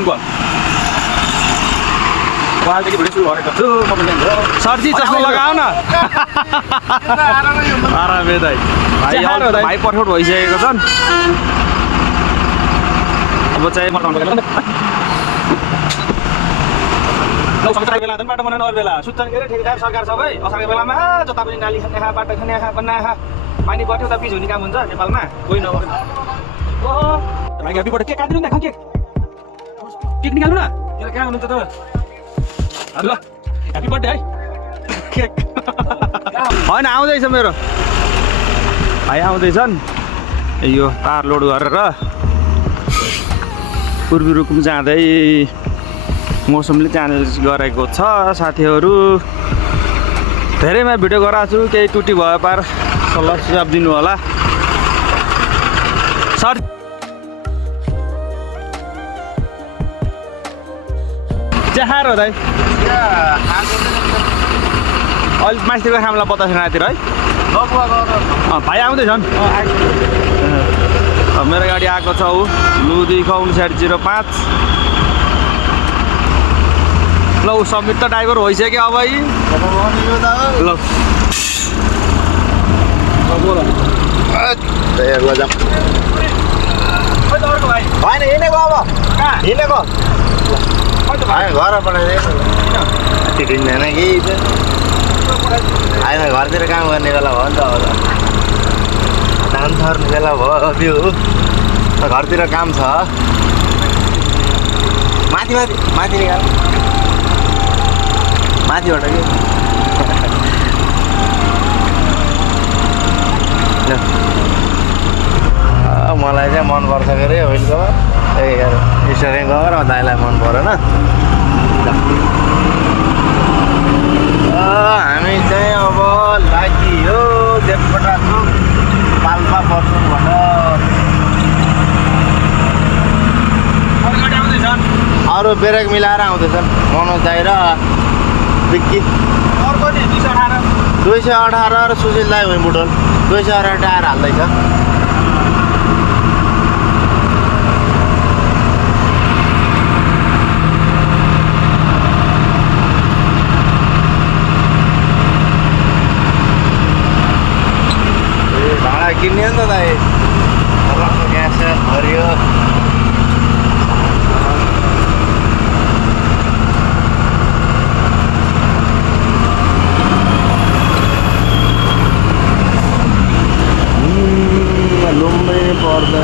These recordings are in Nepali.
कालेबुङको वालदेखि भिडियो सुरु गरेको छु म पनि सरजी चस्मा लगाऊ न आरामै दाइ भाइ पठौट भइसकेको छन् अब चाहिँ मटाउनु लौ सरकार बेला बाटो बनाउनु अरू बेला सुत्छ के अरे ठेकेदार सरकार सबै असारको बेलामा जता पनि नाली खन्ने बाटो खन्ने बन्ना पानी पर्थ्यो उता पिच हुने काम हुन्छ नेपालमा कोही नभएर भाइ ह्याप्पी के काटिदिनु न के केक निकाल्नु न त्यसलाई कहाँ हुनुहुन्छ त ल ह्याप्पी बर्थडे है केक होइन आउँदैछ मेरो भाइ आउँदैछन् यो तार लोड गरेर पूर्वी रुकुम जाँदै मौसमले च्यालेन्ज गरेको छ साथीहरू धेरैमा भिडियो गराएको छु केही टुटी भयो पार सल्लाह सुझाव दिनु होला सर चाहार हो दाइ अलिक माथिको खामलाई बतास रातिर है भाइ आउँदैछन् मेरो गाडी आएको छ ऊ लु 25905 ल ऊ समित त ड्राइभर भइसक्यो अब ल होइन हिँडेको अब हिँडेको घर पठाइदिँदैन कि होइन घरतिर काम गर्ने बेला भयो नि त अब धान छर्ने बेला भयो त्यो घरतिर काम छ माथि माथि माथि निकाल माथिबाट कि मलाई चाहिँ मनपर्छ के अरे होइलको त्यही स्टोरिङ गएर दाइलाई मन परेन हामी चाहिँ अब लागियो देवकोटा चोक पाल्पा पर्छौँबाट अरू ब्रेक मिलाएर आउँदैछन् मनोज दाइ र विक्की 218 र सुशील दाइ होइन बुटोल 218 टायर हाल्दैछ भाडा किन्ने नि त दाइ ग्यास भरियो लुम्बे पर्दा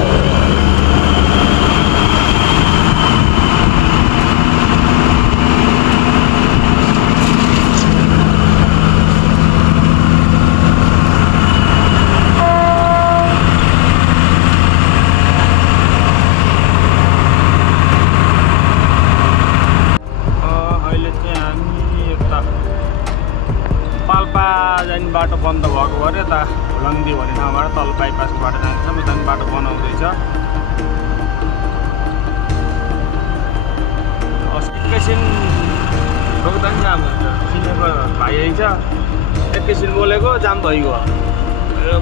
बाटो बन्द भएको भएर यता लङ्दी भन्ने ठाउँबाट तल बाइपासको बाटो जान्छ उता बाटो बनाउँदैछ एकैछिन रोक्दा पनि जाम हुन्छ चिनेको भाइ आइन्छ एकैछिन बोलेको जाम भइगयो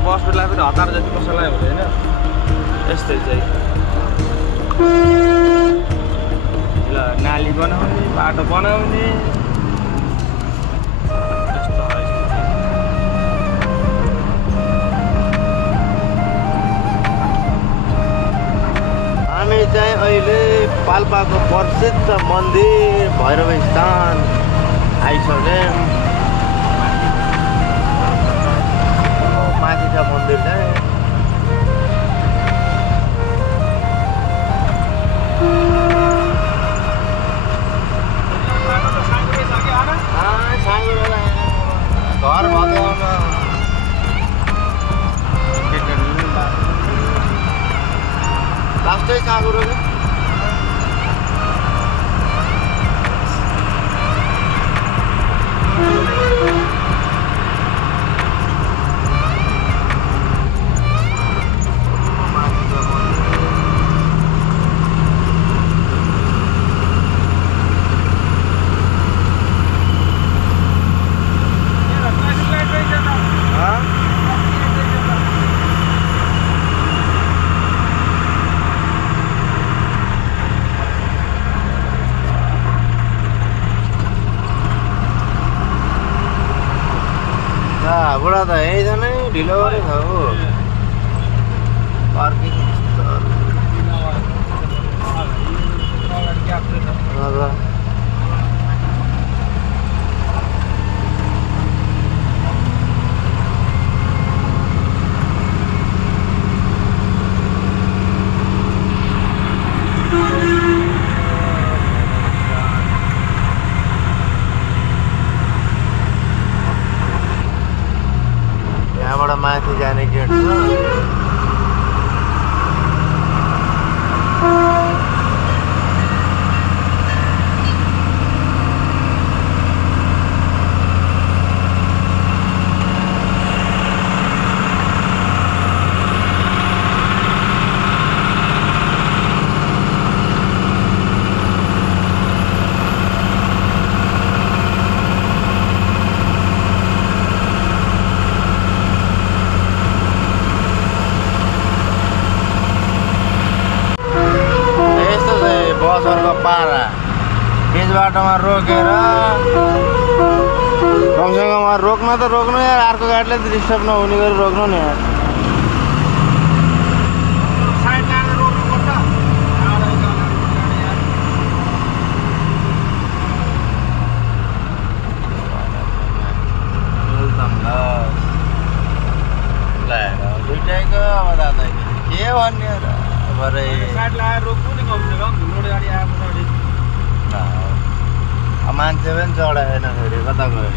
बस बेला पनि हतार जति कसैलाई हुँदैन यस्तै चाहिँ ल नाली बनाउने बाटो बनाउने हामी चाहिँ अहिले पाल्पाको प्रसिद्ध मन्दिर भैरव स्थान आइसक्यौँ माथि छ मन्दिर चाहिँ घर भगाउन लास्टै सागुरो के त यही छ नै ढिलो गरेको छ हो पार्किङ यहाँबाट माथि जाने गेट छ बसहरूको पारा बिच बाटोमा रोकेर कमसेकम रोक्न त रोक्नु यार अर्को गाडीले डिस्टर्ब नहुने गरी रोक्नु नि यार दुइटैको अब दादा के भन्ने भरे मान्छे पनि चढाएन फेरि कता गयो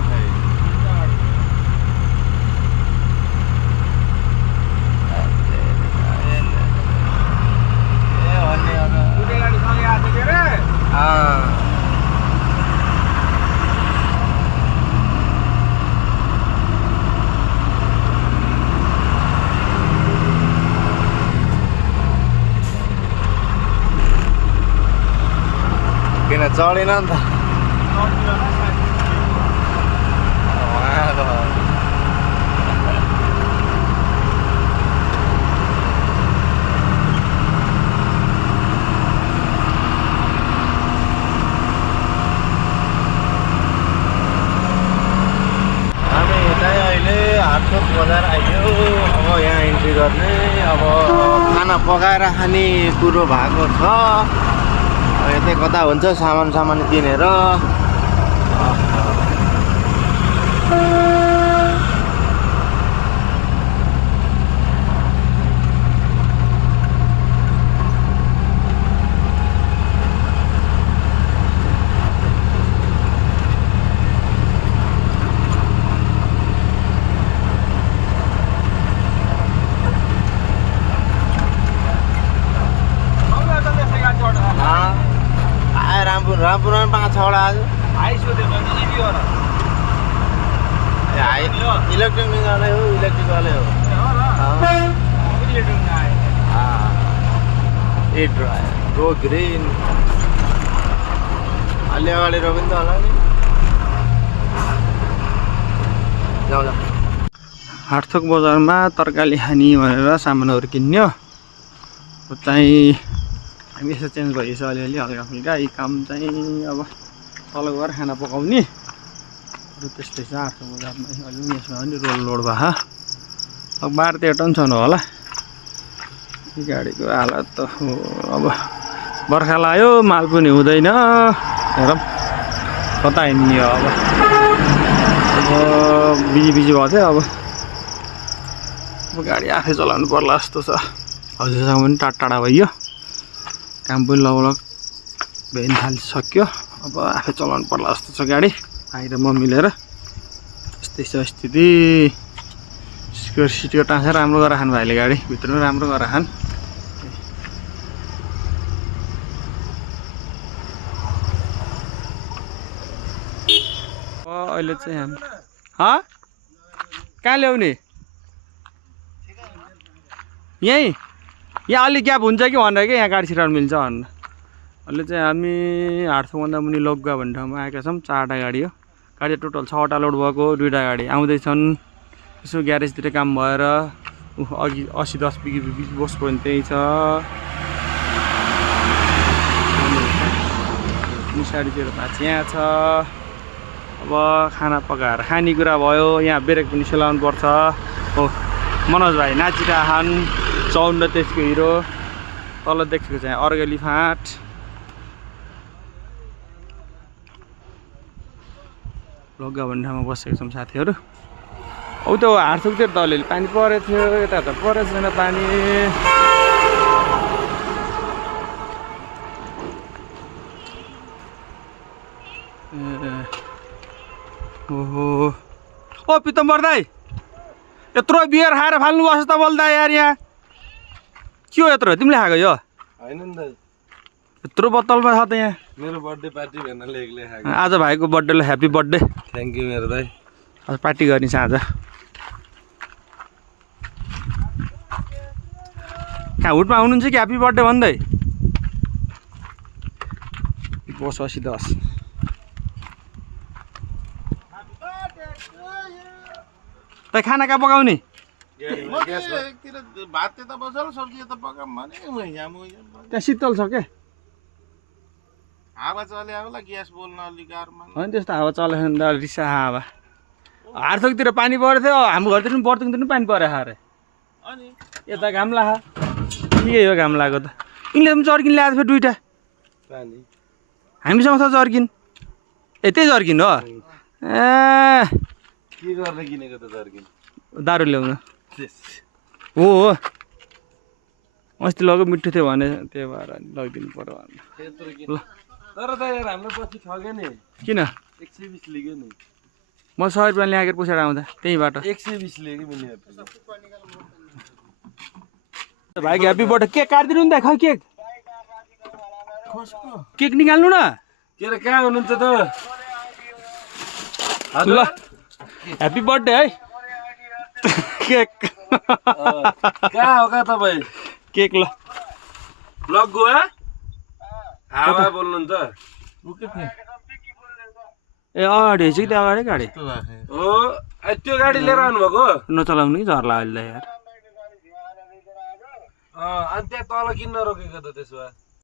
किन चढेन नि त हाटथोक बजार आइयो अब यहाँ इन्ट्री गर्ने अब खाना पकाएर खाने कुरो भएको छ यतै कता हुन्छ सामान किनेर रामपुरमा 5-6वटा आज इलेक्ट्रिक वाले हो गो ग्रीन अलि अगाडि रोक्यो नि त होला नि जाउँ हाटथोक बजारमा तरकारी खाने भनेर सामानहरू किन्यो चाहिँ हामी यसो चेन्ज भइसक्यो अलिअलि हल्का फुल्का यी काम चाहिँ अब तल गएर खाना पकाउने अरू त्यस्तै छ हाटथोक बजारमा अलि यसमा पनि रोल लोड भयो अब 12-13 टन छ होला गाडीको हालत त अब बर्खा लाग्यो माल पनि हुँदैन हेरौँ कता हिँड्ने अब बिजी भएको थियो अब गाडी आफै चलाउनु पर्ला जस्तो छ हजुरसँग पनि टाढा भइयो काम पनि लगभग भेन थालिसक्यो अब आफै चलाउनु पर्ला जस्तो छ गाडी भाइ र म मिलेर यस्तै छ स्थिति स्क्वायर सिटको टाँसा राम्रो गरेर खानु भाइले गाडी भित्र पनि राम्रो गरेर खान अहिले चाहिँ हामी कहाँ ल्याउने यहीँ यहाँ अलिक ग्याप हुन्छ कि भनेर क्या यहाँ गाडी छिराउनु मिल्छ भनेर अहिले चाहिँ हामी हाटथोकभन्दा मुनि लोकगा भन्ने ठाउँमा आएका छौँ 4वटा गाडी हो गाडी टोटल 6वटा लोड भएको 2वटा गाडी आउँदैछन् यसो ग्यारेजतिर काम भएर अघि 80-10 बिघी बसको पनि त्यही छ पछाडितिर भाँच यहाँ छ अब खाना पकाएर खानेकुरा भयो यहाँ ब्रेक पनि सेलाउनु पर्छ हो मनोज भाइ नाचिरहन् 54 त्यसको हिरो तल देखेको चाहिँ अर्गेली फाँट लग्गा भन्ने ठाउँमा बसेको छौँ साथीहरू औ त हारथुकतिर त अलिअलि पानी परेको थियो यता त परेको छैन पानी ओहो ओ पितम्बर दाइ यत्रो बियर खाएर फाल्नु बस्छ त बोल्दा यार यहाँ के हो यत्रो तिमीले खाएको यो होइन नि दाइ यत्रो बोतलमा छ त यहाँ मेरो बर्थडे पार्टी भन्नाले एक्लै खाएको आज भाइको बर्थडेलाई ह्याप्पी बर्थडे थ्याङ्क यू मेरो दाइ आज पार्टी गर्ने छ आज कहाँ हुटमा आउनुहुन्छ कि ह्याप्पी बर्थडे भन्दै बस 80-10 त खाना कहाँ पकाउने भात त्यता बसल सब्जी यता पकाऊँ भने त्यहाँ शीतल छ क्या हावा चल्या होला ग्यास बोल्न अलिक गाह्रोमा होइन त्यस्तो हावा चलेको छैन त रिसा हावा हारथोकतिर पानी परेको थियो हाम्रो घरतिर पनि बर्तुङतिर पनि पानी परेको अरे अनि यता घाम लाग के हो घाम लागेको त यिनले पनि जर्किन ल्याएको थियो दुइटा पानी हामीसँग छ जर्किन त्यही जर्किन हो के गरेर किनेको त जर्किन दारु ल्याउनु हो अस्ति लगेको मिठो थियो भने त्यही भएर लगिदिनु पर्यो ल तर त यार हाम्रो पछि ठग्यो नि किन 120 लिग्यो नि म 100 रुपियाँ ल्याएर पछाडि आउँदा त्यहीबाट 120 लिग्यो मैले भाइको ह्याप्पी बर्थडे केक काटिदिनु नि त खै केक केक निकाल्नु न के अरे कहाँ हुनुहुन्छ त ल ह्याप्पी बर्थडे है केक कहाँ हो कहाँ तपाईँ केक ल लग्गु हावा बोल्नुहुन्छ ए अगाडि चाहिँ त्यो अगाडि गाडी हो त्यो गाडी लिएर आउनुभएको नचलाउनु कि झर्ला अहिले यार अनि त्यहाँ तल किन्न रोकेको त त्यसो भए